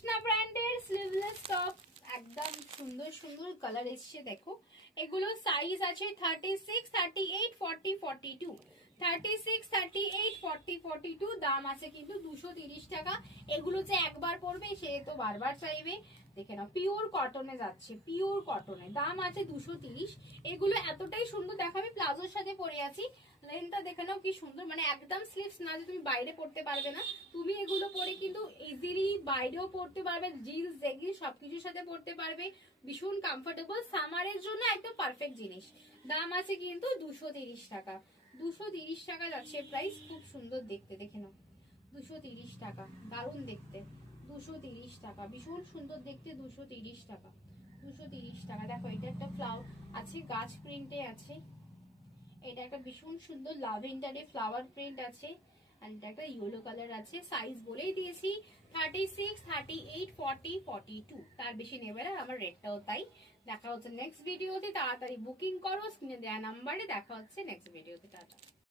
কৃষ্ণা ব্র্যান্ডের sleeveless top, একদম সুন্দর সুন্দর কালার এসছে দেখো। এগুলো সাইজ আছে 36, 38, 40, 42, 36, 38, 40, 42। দাম আছে কিন্তু 230 টাকা। এগুলো যে একবার পরবে সে তো বারবার চাইবে। দেখে নাও, পিওর কটনে যাচ্ছে, পিওর কটনে, দাম আছে 230। এগুলো এতটাই সুন্দর দেখো, আমি প্লাজোর সাথে পরে আছি। লেনটা দেখে নাও কি সুন্দর, মানে একদম স্লিভস না যে তুমি বাইরে পড়তে পারবে না, তুমি এগুলো পরে কিন্তু ইজিলি বাইরেও পড়তে পারবে, জিন্স জেগিন্স সবকিছুর সাথে পড়তে পারবে, ভীষণ কমফোর্টেবল, সামারের জন্য একদম পারফেক্ট জিনিস। দাম আছে কিন্তু 230 টাকা। 230 টাকা যাচ্ছে প্রাইস, খুব সুন্দর দেখতে, দেখে নাও 230 টাকা, দারুণ দেখতে। 230 টাকা, ভীষণ সুন্দর দেখতে, 230 টাকা। 230 টাকা। দেখো এটা একটা ফ্লাওয়ার আছে, গাছ প্রিন্টে আছে। এটা একটা ভীষণ সুন্দর লাভেন্ডারে ফ্লাওয়ার প্রিন্ট আছে। আর এটা একটা ইয়েলো কালার আছে। সাইজ বলেই দিয়েছি 36, 38, 40, 42, তার বেশি নেবে না। আমার রেটটাও তাই। দেখা হচ্ছে নেক্সট ভিডিওতে, তাড়াতাড়ি বুকিং করো, স্ক্রিনে দেওয়া নাম্বারে। দেখা হচ্ছে নেক্সট ভিডিওতে, টাটা।